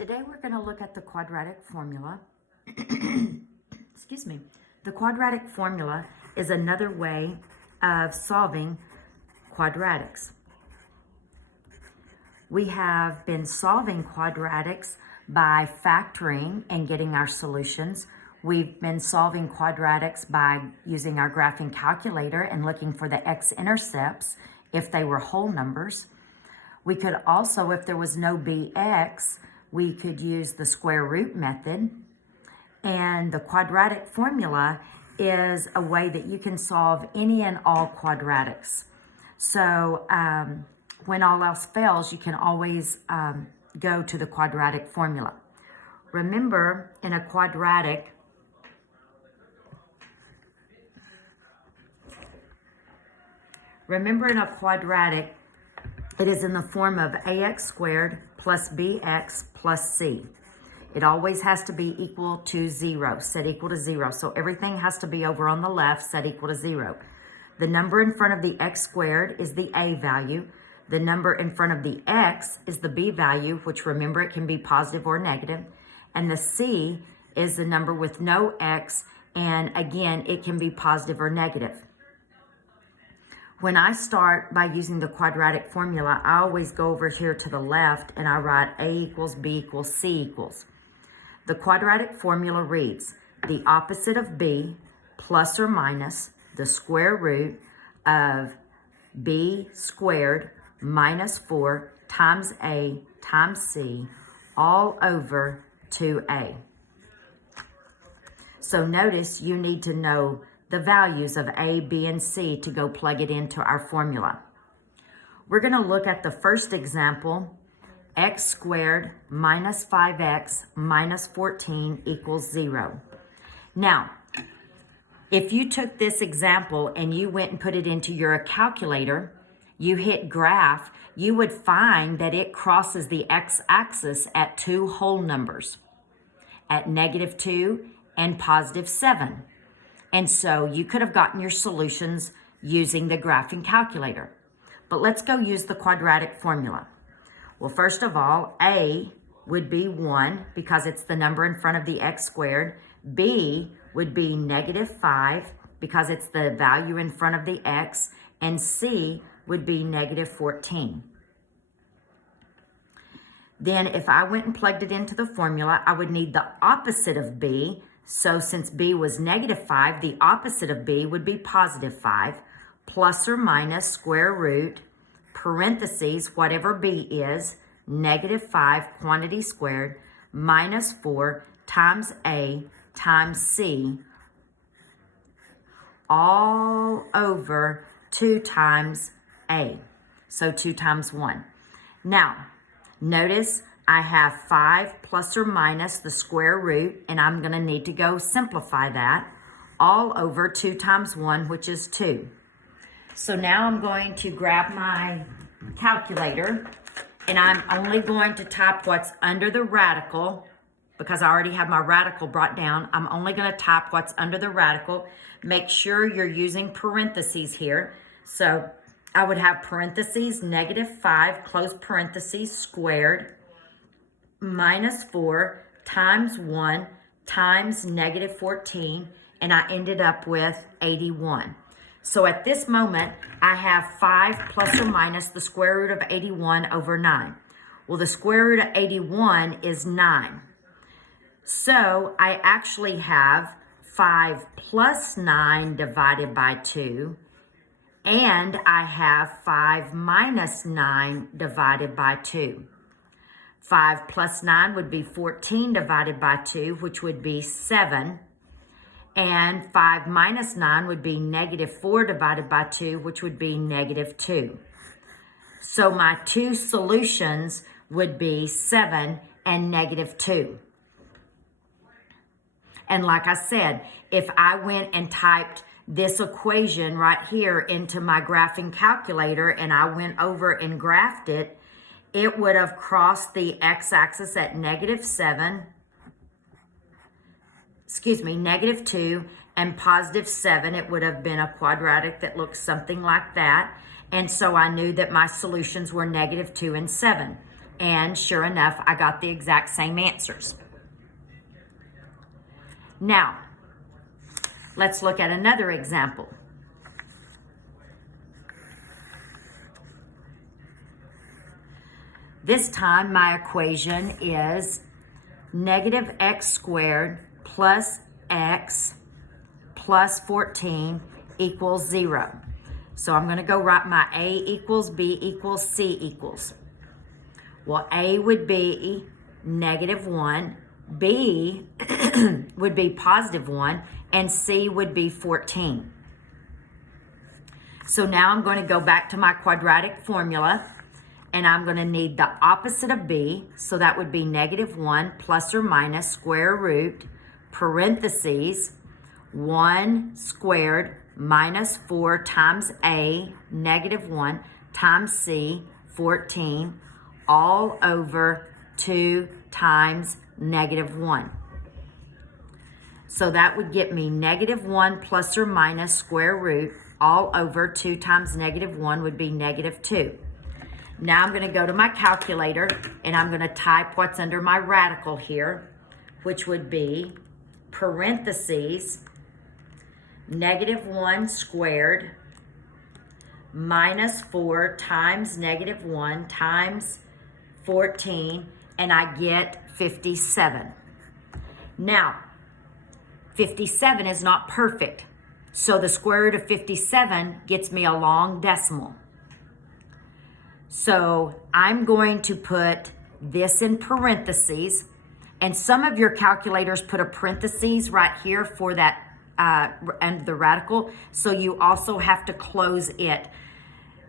Today we're going to look at the quadratic formula. Excuse me. The quadratic formula is another way of solving quadratics. We have been solving quadratics by factoring and getting our solutions. We've been solving quadratics by using our graphing calculator and looking for the x-intercepts if they were whole numbers. We could also, if there was no bx, we could use the square root method. And the quadratic formula is a way that you can solve any and all quadratics. So when all else fails, you can always go to the quadratic formula. Remember, in a quadratic, it is in the form of ax squared plus bx plus c. It always has to be equal to 0, set equal to 0. So everything has to be over on the left, set equal to 0. The number in front of the x squared is the a value. The number in front of the x is the b value, which remember it can be positive or negative. And the c is the number with no x, and again, it can be positive or negative. When I start by using the quadratic formula, I always go over here to the left and I write a equals b equals c equals. The quadratic formula reads the opposite of b plus or minus the square root of b squared minus 4 times a times c all over 2a. So notice you need to know the values of a, b, and c to go plug it into our formula. We're going to look at the first example, x squared minus 5x minus 14 equals 0. Now, if you took this example and you went and put it into your calculator, you hit graph, you would find that it crosses the x-axis at two whole numbers, at -2 and +7. And so you could have gotten your solutions using the graphing calculator. But let's go use the quadratic formula. Well, first of all, a would be 1 because it's the number in front of the x squared. B would be -5 because it's the value in front of the x. And c would be -14. Then if I went and plugged it into the formula, I would need the opposite of b. So since b was -5, the opposite of b would be +5, plus or minus square root, parentheses, whatever b is, -5 quantity squared, minus 4 times a times c, all over 2 times a. So 2 times 1. Now, notice I have 5 plus or minus the square root, and I'm going to need to go simplify that, all over 2 times 1, which is 2. So now I'm going to grab my calculator, and I'm only going to type what's under the radical, because I already have my radical brought down. I'm only going to type what's under the radical. Make sure you're using parentheses here. So I would have parentheses, -5, close parentheses, squared, minus 4 times 1 times -14, and I ended up with 81. So at this moment, I have 5 plus or minus the square root of 81 over 9. Well, the square root of 81 is 9. So I actually have 5 plus 9 divided by 2, and I have 5 minus 9 divided by 2. 5 plus 9 would be 14 divided by 2, which would be 7. And 5 minus 9 would be -4 divided by 2, which would be -2. So my two solutions would be 7 and -2. And like I said, if I went and typed this equation right here into my graphing calculator and I went over and graphed it, it would have crossed the x-axis at -2 and +7. It would have been a quadratic that looks something like that. And so I knew that my solutions were -2 and 7. And sure enough, I got the exact same answers. Now, let's look at another example. This time, my equation is negative x squared plus x plus 14 equals 0. So I'm going to go write my A equals B equals C equals. Well, A would be negative 1, B would be positive 1, and C would be 14. So now I'm going to go back to my quadratic formula, and I'm going to need the opposite of B, so that would be negative 1 plus or minus square root, parentheses, 1 squared minus 4 times A, negative 1, times C, 14, all over 2 times negative 1. So that would get me negative 1 plus or minus square root, all over 2 times negative 1 would be negative 2. Now I'm going to go to my calculator, and I'm going to type what's under my radical here, which would be parentheses, negative 1 squared minus 4 times negative 1 times 14, and I get 57. Now, 57 is not perfect, so the square root of 57 gets me a long decimal. So I'm going to put this in parentheses, and some of your calculators put a parentheses right here for that and the radical, so you also have to close it.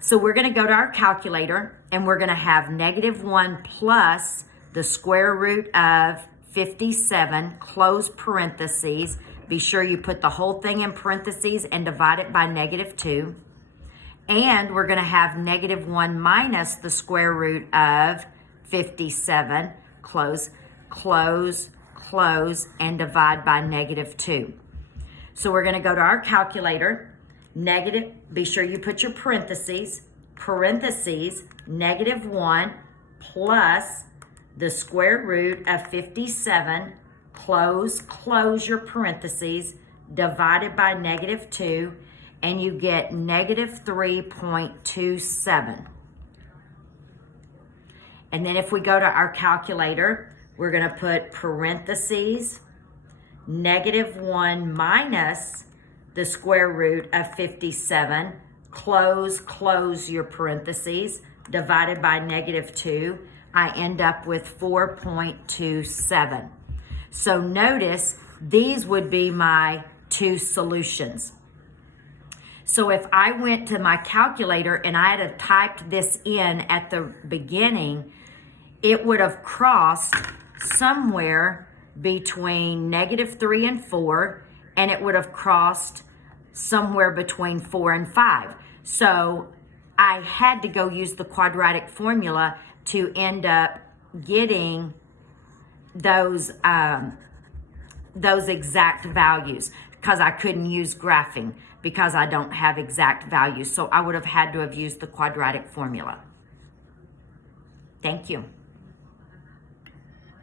So we're going to go to our calculator, and we're going to have negative 1 plus the square root of 57, close parentheses. Be sure you put the whole thing in parentheses and divide it by negative 2. And we're going to have negative 1 minus the square root of 57, close, close, close, and divide by negative 2. So we're going to go to our calculator, negative, be sure you put your parentheses, negative 1 plus the square root of 57, close your parentheses, divided by negative 2, and you get negative 3.27. And then if we go to our calculator, we're going to put parentheses, negative 1 minus the square root of 57, close your parentheses, divided by negative 2, I end up with 4.27. So notice these would be my two solutions. So if I went to my calculator and I had typed this in at the beginning, it would have crossed somewhere between negative 3 and 4, and it would have crossed somewhere between 4 and 5. So I had to go use the quadratic formula to end up getting those exact values, because I couldn't use graphing because I don't have exact values. So I would have had to have used the quadratic formula. Thank you.